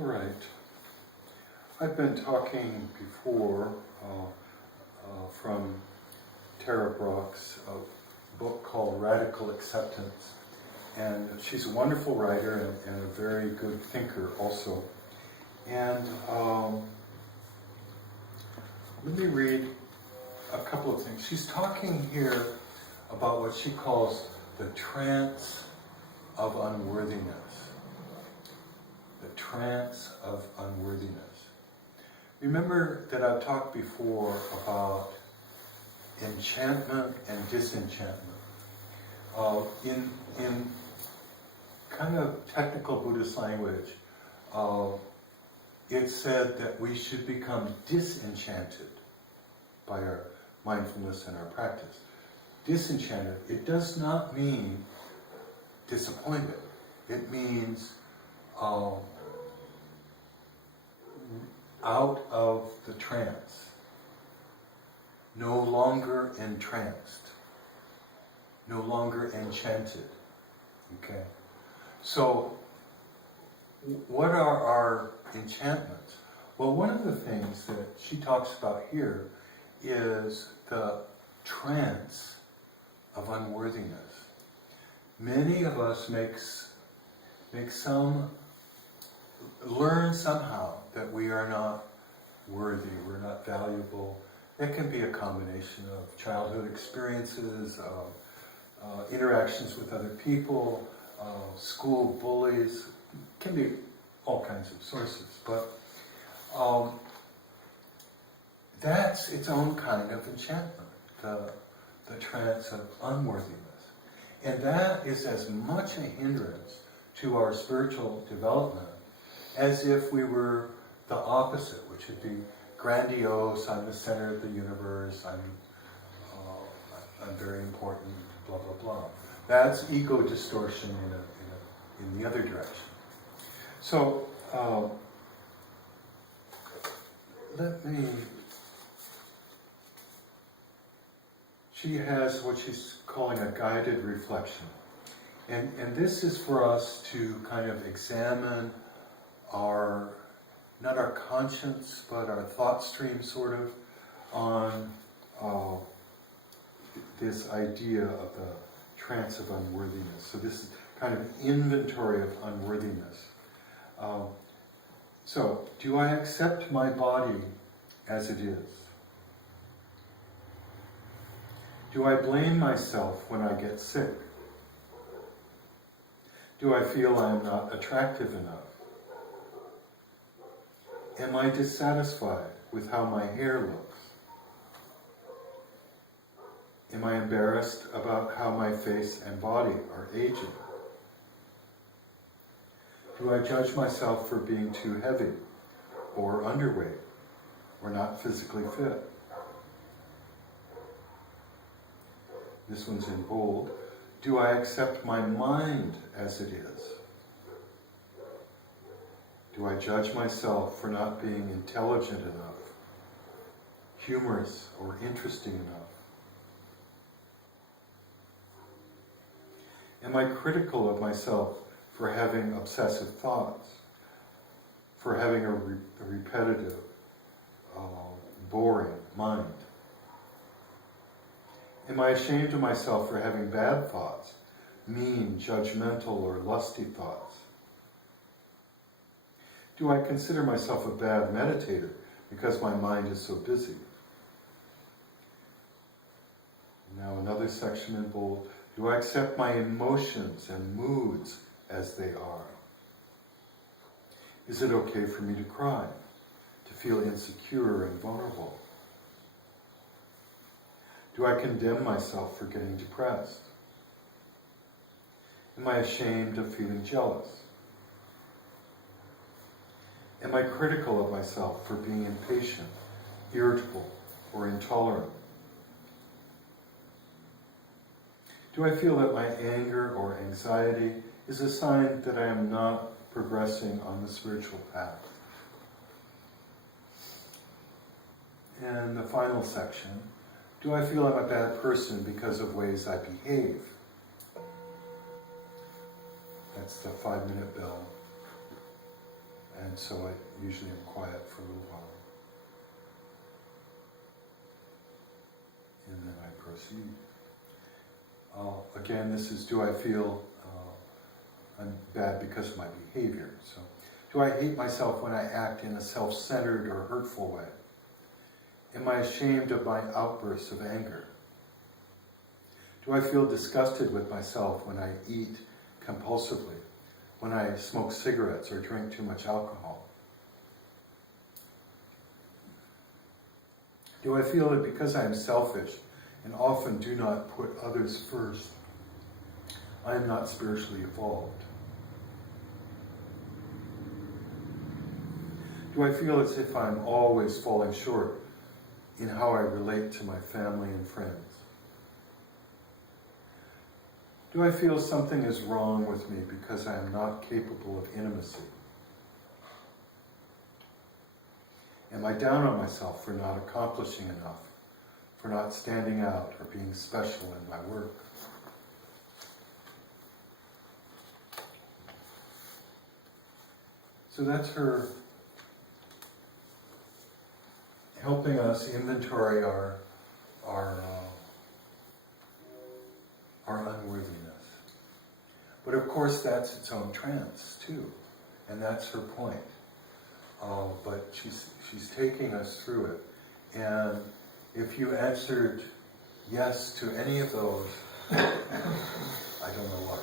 All right. I've been talking before from Tara Brach's book called Radical Acceptance. And she's a wonderful writer and a very good thinker also. And let me read a couple of things. She's talking here about what she calls the trance of unworthiness. The trance of unworthiness. Remember that I've talked before about enchantment and disenchantment. In kind of technical Buddhist language, it's said that we should become disenchanted by our mindfulness and our practice. Disenchanted, it does not mean disappointed. It means out of the trance, no longer entranced, no longer enchanted. Okay? So, what are our enchantments? Well, one of the things that she talks about here is the trance of unworthiness. Many of us learn somehow that we are not worthy, we're not valuable. It can be a combination of childhood experiences, interactions with other people, school bullies. It can be all kinds of sources, but that's its own kind of enchantment, the trance of unworthiness. And that is as much a hindrance to our spiritual development as if we were the opposite, which would be grandiose, I'm the center of the universe, I'm very important, blah, blah, blah. That's ego distortion in the other direction. So, she has what she's calling a guided reflection. And this is for us to kind of examine not our conscience, but our thought stream sort of, on this idea of the trance of unworthiness. So this is kind of inventory of unworthiness. So, do I accept my body as it is? Do I blame myself when I get sick? Do I feel I am not attractive enough? Am I dissatisfied with how my hair looks? Am I embarrassed about how my face and body are aging? Do I judge myself for being too heavy, or underweight, or not physically fit? This one's in bold. Do I accept my mind as it is? Do I judge myself for not being intelligent enough, humorous, or interesting enough? Am I critical of myself for having obsessive thoughts, for having a repetitive, boring mind? Am I ashamed of myself for having bad thoughts, mean, judgmental, or lusty thoughts? Do I consider myself a bad meditator because my mind is so busy? Now another section in bold. Do I accept my emotions and moods as they are? Is it okay for me to cry, to feel insecure and vulnerable? Do I condemn myself for getting depressed? Am I ashamed of feeling jealous? Am I critical of myself for being impatient, irritable, or intolerant? Do I feel that my anger or anxiety is a sign that I am not progressing on the spiritual path? And the final section, do I feel I'm a bad person because of ways I behave? That's the 5-minute bell. And so I usually am quiet for a little while. And then I proceed. Again, this is, do I feel I'm bad because of my behavior? So, do I hate myself when I act in a self-centered or hurtful way? Am I ashamed of my outbursts of anger? Do I feel disgusted with myself when I eat compulsively, when I smoke cigarettes or drink too much alcohol? Do I feel that because I am selfish and often do not put others first, I am not spiritually evolved? Do I feel as if I'm always falling short in how I relate to my family and friends? Do I feel something is wrong with me because I am not capable of intimacy? Am I down on myself for not accomplishing enough, for not standing out or being special in my work? So that's her helping us inventory our unworthiness. But of course that's its own trance too, and that's her point. But she's taking us through it. And if you answered yes to any of those, I don't know what.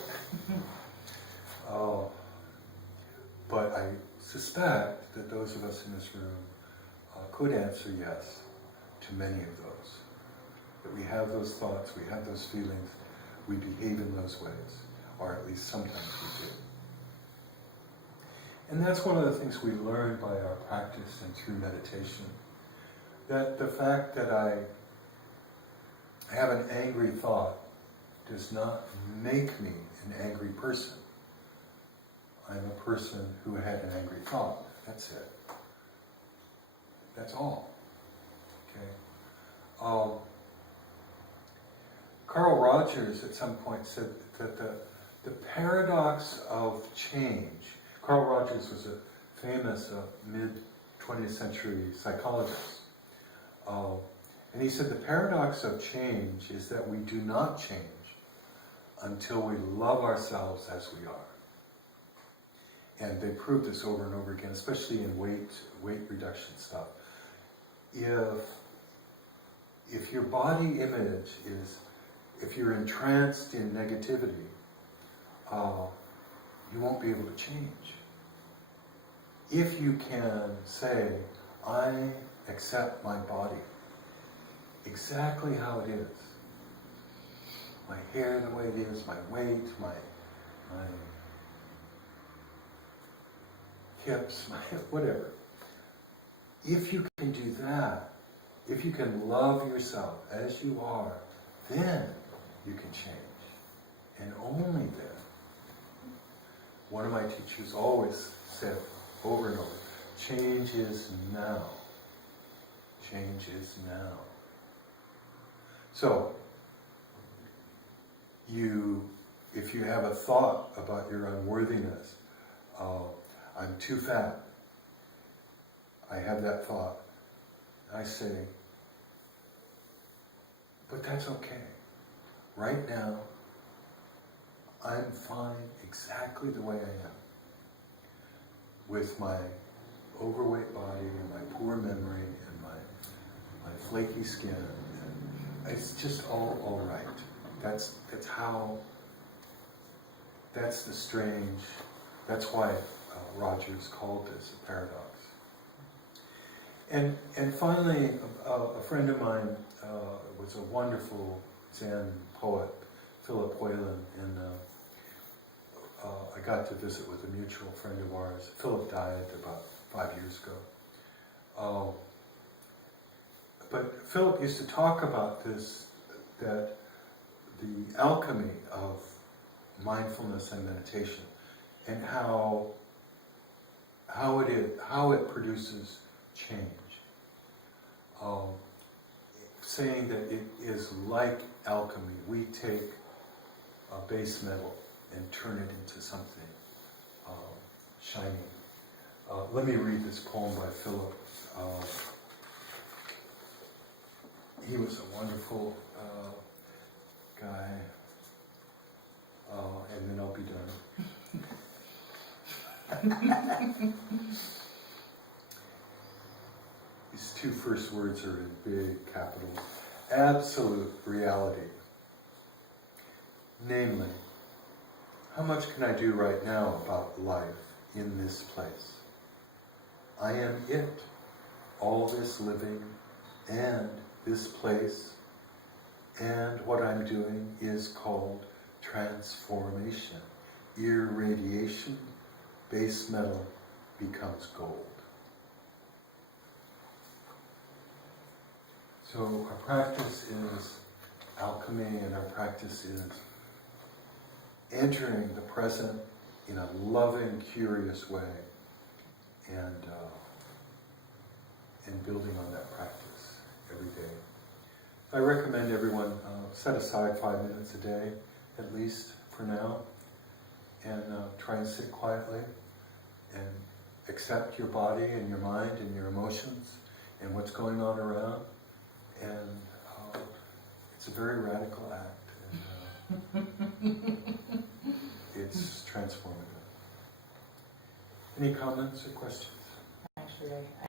But I suspect that those of us in this room could answer yes to many of those. That we have those thoughts, we have those feelings, we behave in those ways, or at least sometimes we do. And that's one of the things we learn by our practice and through meditation. That the fact that I have an angry thought does not make me an angry person. I'm a person who had an angry thought. That's it. That's all. Okay. Carl Rogers at some point said that the paradox of change. Carl Rogers was a famous mid-20th century psychologist. And he said the paradox of change is that we do not change until we love ourselves as we are. And they proved this over and over again, especially in weight reduction stuff. If your body image is, if you're entranced in negativity, you won't be able to change. If you can say, I accept my body exactly how it is, my hair the way it is, my weight, my hips, whatever. If you can do that, if you can love yourself as you are, then you can change. And only then. One of my teachers always said over and over, change is now. Change is now. So, if you have a thought about your unworthiness, I'm too fat. I have that thought. I say, but that's okay. Right now, I'm fine exactly the way I am. With my overweight body and my poor memory and my flaky skin. And it's just all right. That's the strange, that's why Rogers called this a paradox. And finally, a friend of mine was a wonderful Zen poet, Philip Whalen, and I got to visit with a mutual friend of ours. Philip died about 5 years ago. But Philip used to talk about this, that the alchemy of mindfulness and meditation, and how it produces change. Saying that it is like alchemy. We take a base metal and turn it into something shiny. Let me read this poem by Philip. He was a wonderful guy. And then I'll be done. These two first words are in big capitals. Absolute reality. Namely, how much can I do right now about life in this place? I am it, all this living and this place, and what I'm doing is called transformation. Irradiation, base metal becomes gold. So our practice is alchemy, and our practice is entering the present in a loving, curious way, and building on that practice every day. I recommend everyone set aside 5 minutes a day, at least for now, and try and sit quietly and accept your body and your mind and your emotions and what's going on around. And it's a very radical act, and it's transformative. Any comments or questions? Actually,